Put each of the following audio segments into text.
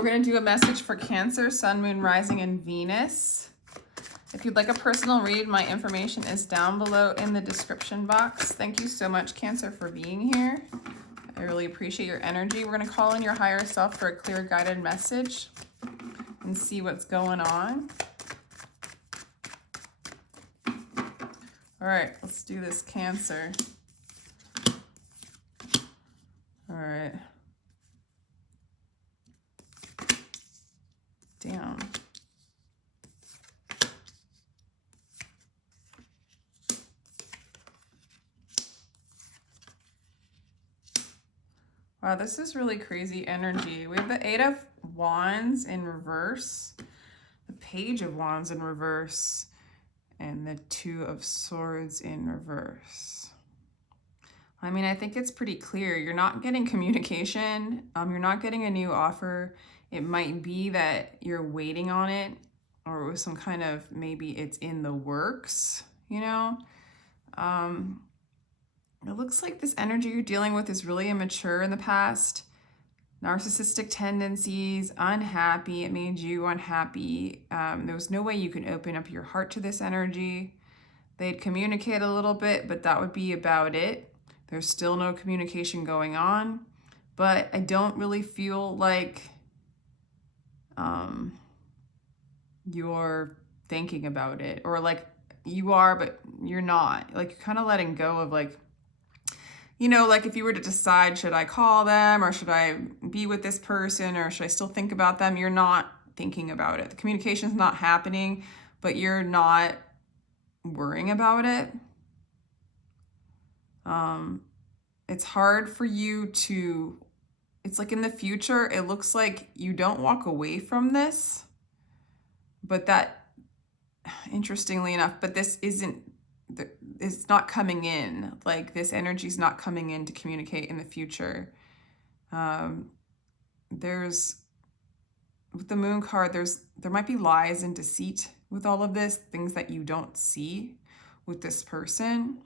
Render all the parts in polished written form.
we're going to do a message for Cancer, Sun, Moon, Rising, and Venus. If you'd like a personal read, my information is down below in the description box. Thank you so much, Cancer, for being here. I really appreciate your energy. We're going to call in your higher self for a clear guided message and see what's going on. All right, let's do this, Cancer. All right. Damn. Wow, this is really crazy energy. We have the Eight of Wands in reverse, the Page of Wands in reverse, and the Two of Swords in reverse. I mean, I think it's pretty clear. You're not getting communication. You're not getting a new offer. It might be that you're waiting on it, or it was some kind of, maybe it's in the works, you know? It looks like this energy you're dealing with is really immature in the past. Narcissistic tendencies, unhappy. It made you unhappy. There was no way you can open up your heart to this energy. They'd communicate a little bit, but that would be about it. There's still no communication going on. But I don't really feel like you're thinking about it. Or like you are, but you're not. Like you're kind of letting go of like, you know, like if you were to decide, should I call them or should I be with this person or should I still think about them? You're not thinking about it. The communication's not happening, but you're not worrying about it. It's hard for you to, it's like in the future, it looks like you don't walk away from this, but that, interestingly enough, but this isn't, it's not coming in. Like this energy is not coming in to communicate in the future. There's, with the Moon card, there might be lies and deceit with all of this, things that you don't see with this person.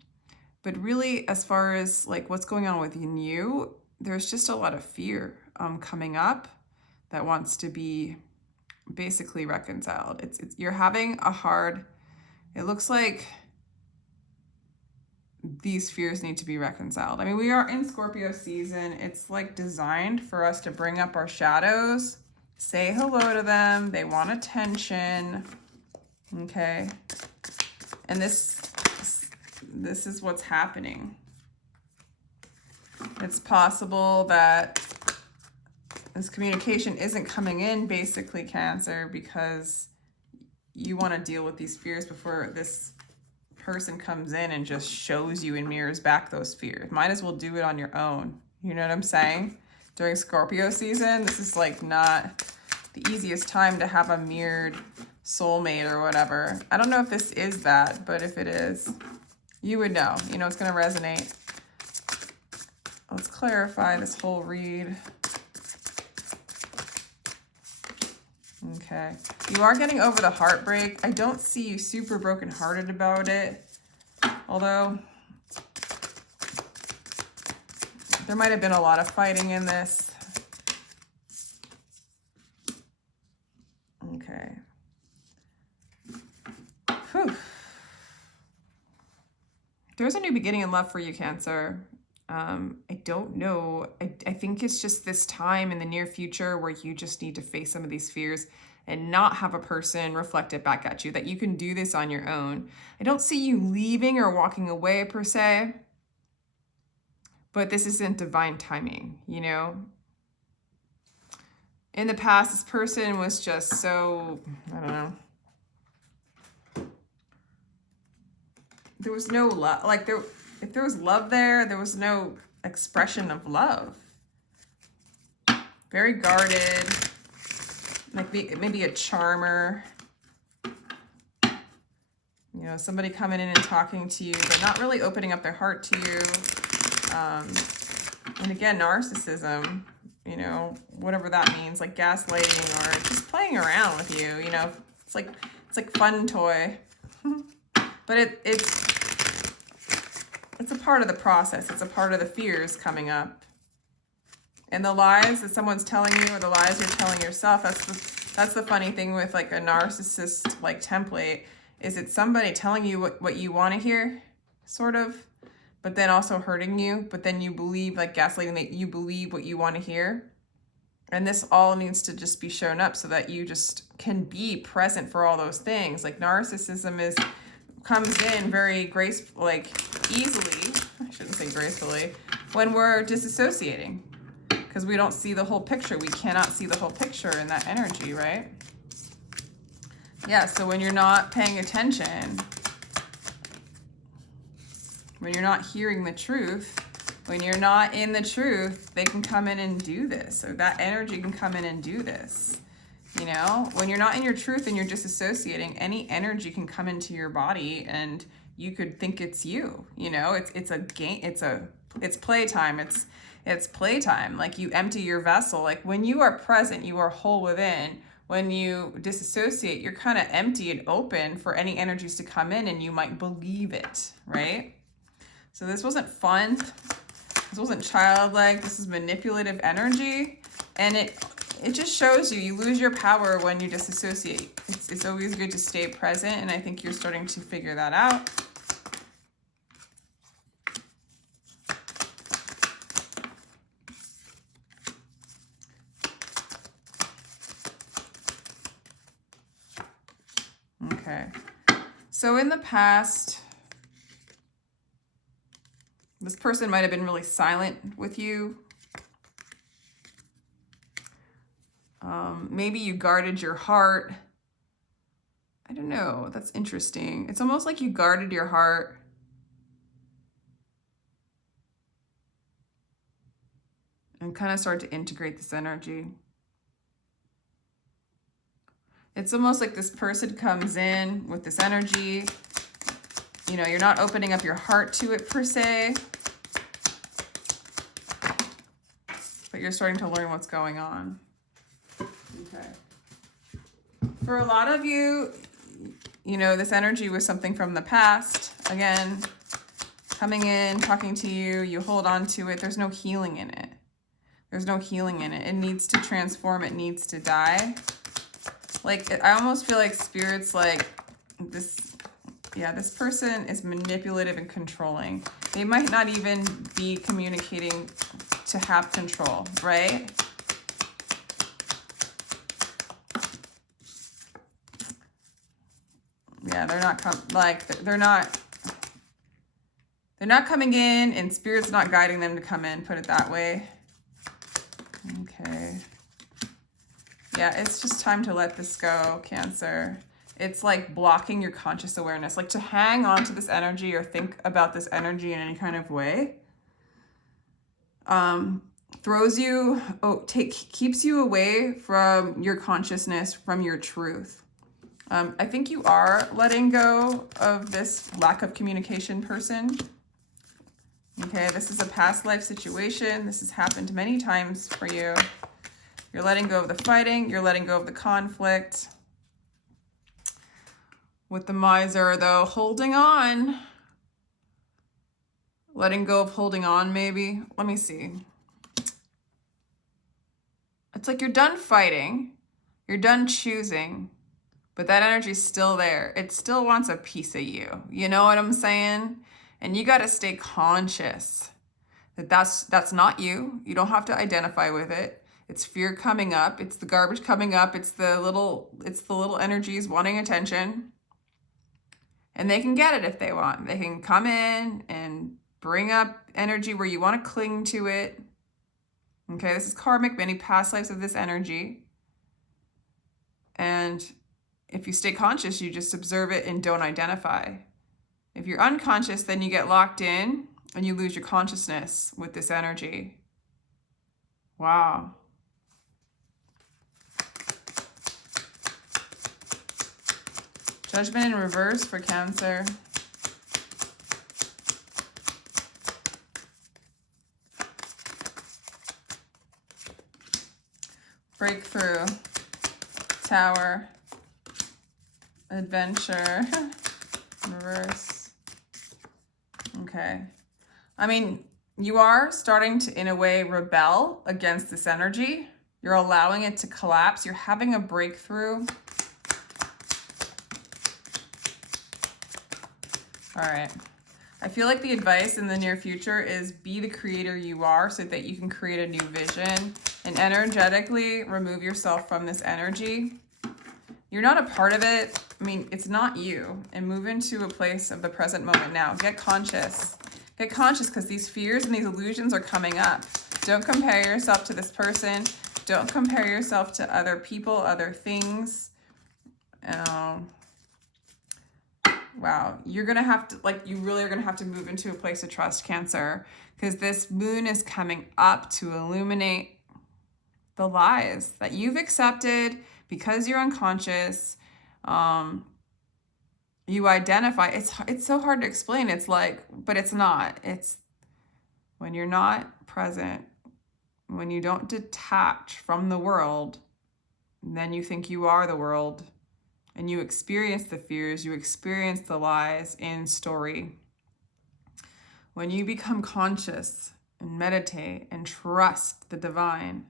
But really, as far as like what's going on within you, there's just a lot of fear coming up that wants to be basically reconciled. You're having a hard, it looks like these fears need to be reconciled. I mean, we are in Scorpio season. It's like designed for us to bring up our shadows, say hello to them. They want attention. Okay. And this is what's happening. It's possible that this communication isn't coming in, basically, Cancer, because you want to deal with these fears before this person comes in and just shows you and mirrors back those fears. Might as well do it on your own. You know what I'm saying? During Scorpio season, this is like not the easiest time to have a mirrored soulmate or whatever. I don't know if this is that, but if it is, you would know. You know, it's going to resonate. Let's clarify this whole read. Okay. You are getting over the heartbreak. I don't see you super brokenhearted about it. Although there might have been a lot of fighting in this. Okay. Whew. There's a new beginning in love for you, Cancer. I don't know. I think it's just this time in the near future where you just need to face some of these fears and not have a person reflect it back at you, that you can do this on your own. I don't see you leaving or walking away per se, but this isn't divine timing, you know? In the past, this person was just so, I don't know. There was no love, like if there was love there, there was no expression of love. Very guarded, like maybe a charmer. You know, somebody coming in and talking to you, but not really opening up their heart to you. And again, narcissism, you know, whatever that means, like gaslighting or just playing around with you, you know, it's like fun toy. But it's a part of the process. It's a part of the fears coming up. And the lies that someone's telling you or the lies you're telling yourself, that's the funny thing with like a narcissist like template, is it's somebody telling you what you want to hear, sort of, but then also hurting you, but then you believe, like gaslighting, that you believe what you want to hear. And this all needs to just be shown up so that you just can be present for all those things. Like narcissism comes in very like easily, I shouldn't say gracefully, when we're disassociating, because we don't see the whole picture. We cannot see the whole picture in that energy, right? Yeah, so when you're not paying attention, when you're not hearing the truth, when you're not in the truth, they can come in and do this. So that energy can come in and do this. You know, when you're not in your truth and you're disassociating, any energy can come into your body and you could think it's you. You know, it's a game, it's playtime. It's playtime. Like you empty your vessel. Like when you are present, you are whole within. When you disassociate, you're kind of empty and open for any energies to come in, and you might believe it, right? So this wasn't fun. This wasn't childlike. This is manipulative energy. And it just shows you lose your power when you disassociate. It's always good to stay present, and I think you're starting to figure that out. Okay. So in the past, this person might have been really silent with you. Maybe you guarded your heart. I don't know. That's interesting. It's almost like you guarded your heart. And kind of started to integrate this energy. It's almost like this person comes in with this energy. You know, you're not opening up your heart to it per se, but you're starting to learn what's going on. Okay. For a lot of you, you know, this energy was something from the past. Again, coming in, talking to you, you hold on to it. There's no healing in it. There's no healing in it. It needs to transform. It needs to die. Like, I almost feel like Spirit's like this. Yeah, this person is manipulative and controlling. They might not even be communicating to have control, right? Yeah, they're not they're not coming in, and Spirit's not guiding them to come in, put it that way. Okay. Yeah, it's just time to let this go, Cancer. It's like blocking your conscious awareness. Like to hang on to this energy or think about this energy in any kind of way throws you, keeps you away from your consciousness, from your truth. I think you are letting go of this lack of communication person. Okay, this is a past life situation. This has happened many times for you. You're letting go of the fighting. You're letting go of the conflict. With the miser, though, holding on. Letting go of holding on, maybe. Let me see. It's like you're done fighting. You're done choosing. But that energy's still there. It still wants a piece of you. You know what I'm saying? And you got to stay conscious that that's not you. You don't have to identify with it. It's fear coming up. It's the garbage coming up. It's the little energies wanting attention. And they can get it if they want. They can come in and bring up energy where you want to cling to it. Okay, this is karmic, many past lives of this energy. And if you stay conscious, you just observe it and don't identify. If you're unconscious, then you get locked in and you lose your consciousness with this energy. Wow. Judgment in reverse for Cancer. Breakthrough. Tower. Adventure. Reverse. Okay. I mean, You are starting to, in a way, rebel against this energy. You're allowing it to collapse. You're having a breakthrough. All right. I feel like the advice in the near future is be the creator you are so that you can create a new vision, and energetically remove yourself from this energy. You're not a part of it. I mean, it's not you. And move into a place of the present moment now. Get conscious. Get conscious, because these fears and these illusions are coming up. Don't compare yourself to this person. Don't compare yourself to other people, other things. Wow, you're going to have to, like, you really are going to have to move into a place of trust, Cancer, because this moon is coming up to illuminate the lies that you've accepted because you're unconscious. You identify, it's so hard to explain. It's like, but it's not. It's when you're not present, when you don't detach from the world, then you think you are the world, and you experience the fears, you experience the lies in story. When you become conscious and meditate and trust the divine,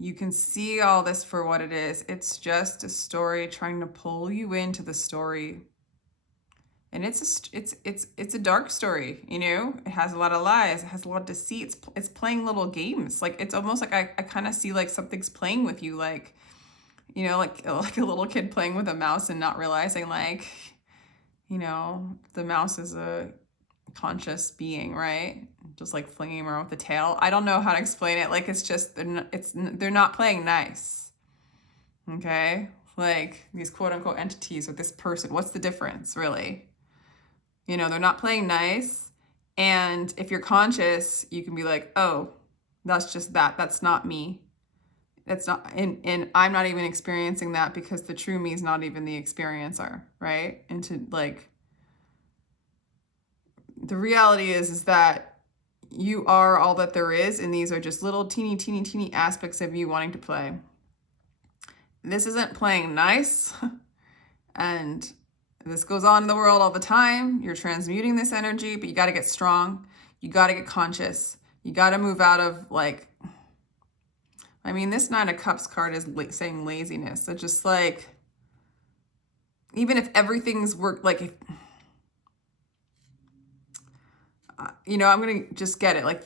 you can see all this for what it is. It's just a story trying to pull you into the story. And it's a dark story, you know? It has a lot of lies. It has a lot of deceit. It's playing little games. Like, it's almost like I kind of see like something's playing with you, like, you know, like a little kid playing with a mouse and not realizing, like, you know, the mouse is a conscious being, right? Just like flinging around with the tail. I don't know how to explain it. Like, it's just, they're not playing nice. Okay? Like, these quote unquote entities with this person. What's the difference, really? You know, they're not playing nice. And if you're conscious, you can be like, oh, that's just that. That's not me. That's not, and I'm not even experiencing that, because the true me is not even the experiencer, right? And to, like, the reality is that you are all that there is, and these are just little teeny aspects of you wanting to play. This isn't playing nice, and this goes on in the world all the time. You're transmuting this energy, but you got to get strong. You got to get conscious. You got to move out of, like, I mean, this Nine of Cups card is saying laziness. So just like, even if everything's worked, like, if, you know, I'm going to just get it. Like,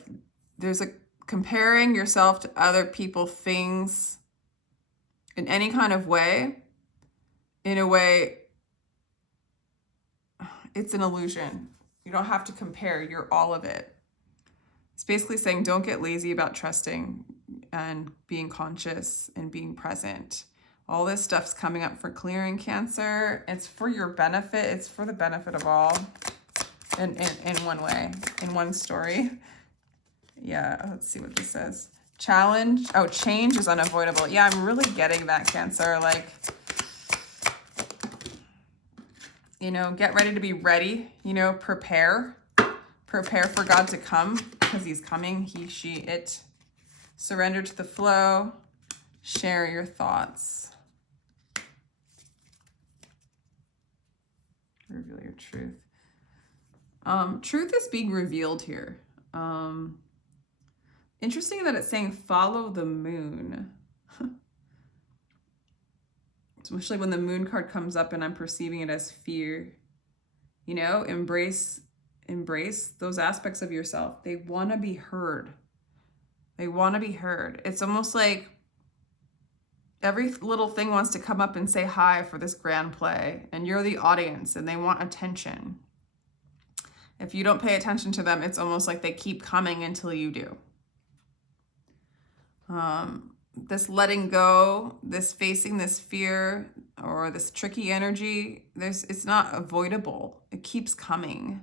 there's a comparing yourself to other people, things, in any kind of way, in a way, it's an illusion. You don't have to compare. You're all of it. It's basically saying, don't get lazy about trusting and being conscious and being present. All this stuff's coming up for clearing, Cancer. It's for your benefit. It's for the benefit of all, in one way, in one story. Yeah, let's see what this says. Challenge. Oh, change is unavoidable. Yeah, I'm really getting that, Cancer. Like, you know, get ready to be ready. You know, prepare. Prepare for God to come, because he's coming. He, she, it. Surrender to the flow. Share your thoughts. Reveal your truth. Truth is being revealed here. Interesting that it's saying follow the moon. Especially when the moon card comes up and I'm perceiving it as fear. You know, embrace those aspects of yourself. They want to be heard. They want to be heard. It's almost like every little thing wants to come up and say hi for this grand play, and you're the audience, and they want attention. If you don't pay attention to them, it's almost like they keep coming until you do. This letting go, this facing this fear or this tricky energy, it's not avoidable. It keeps coming.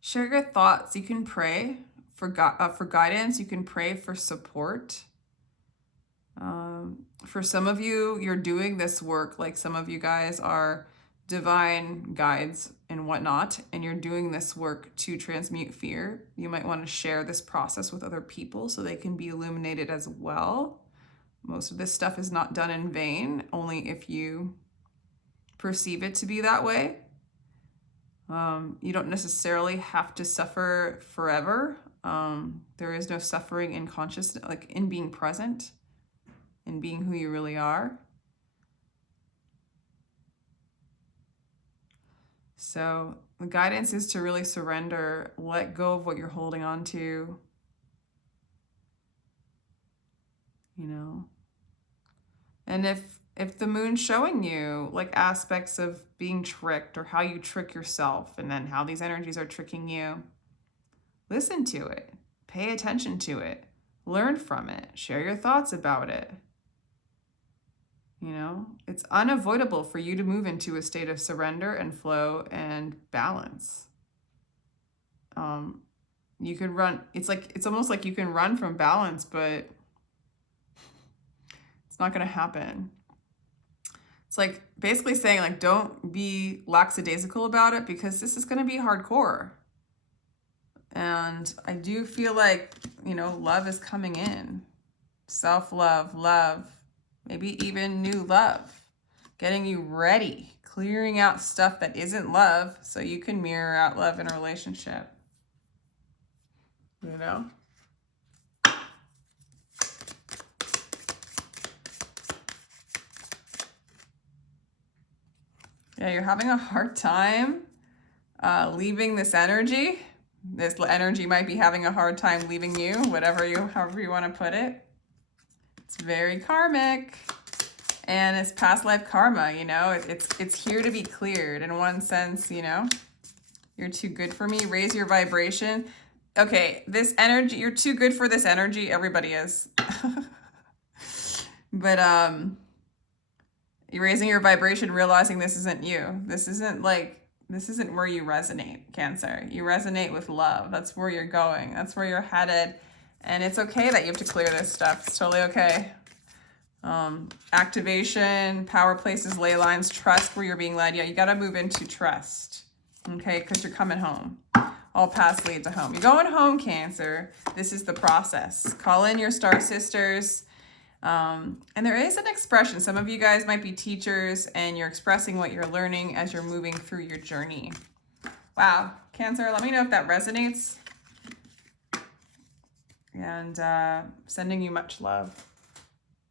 Share your thoughts. You can pray for guidance. You can pray for support. For some of you, you're doing this work, like some of you guys are divine guides and whatnot, and you're doing this work to transmute fear. You might want to share this process with other people so they can be illuminated as well. Most of this stuff is not done in vain, only if you perceive it to be that way. You don't necessarily have to suffer forever. There is no suffering in consciousness, like in being present, in being who you really are. So the guidance is to really surrender, let go of what you're holding on to, you know. And if the moon's showing you like aspects of being tricked or how you trick yourself and then how these energies are tricking you, listen to it, pay attention to it, learn from it, share your thoughts about it. You know, it's unavoidable for you to move into a state of surrender and flow and balance. You could run, it's almost like you can run from balance, but it's not going to happen. It's like basically saying like, don't be lackadaisical about it because this is going to be hardcore. And I do feel like, you know, love is coming in. Self-love, love, maybe even new love, getting you ready, clearing out stuff that isn't love so you can mirror out love in a relationship. You know? Yeah, you're having a hard time leaving this energy. This energy might be having a hard time leaving you, however you want to put it. It's very karmic, and it's past life karma, you know. It's here to be cleared in one sense, you know. You're too good for me. Raise your vibration. Okay, this energy, you're too good for this energy. Everybody is. But you're raising your vibration, realizing this isn't you. This isn't where you resonate, Cancer. You resonate with love. That's where you're going. That's where you're headed. And it's okay that you have to clear this stuff. It's totally okay. Activation, power places, ley lines, trust where you're being led. Yeah, you got to move into trust. Okay, because you're coming home. All paths lead to home. You're going home, Cancer. This is the process. Call in your star sisters. And there is an expression. Some of you guys might be teachers and you're expressing what you're learning as you're moving through your journey. Wow, Cancer, let me know if that resonates. And sending you much love.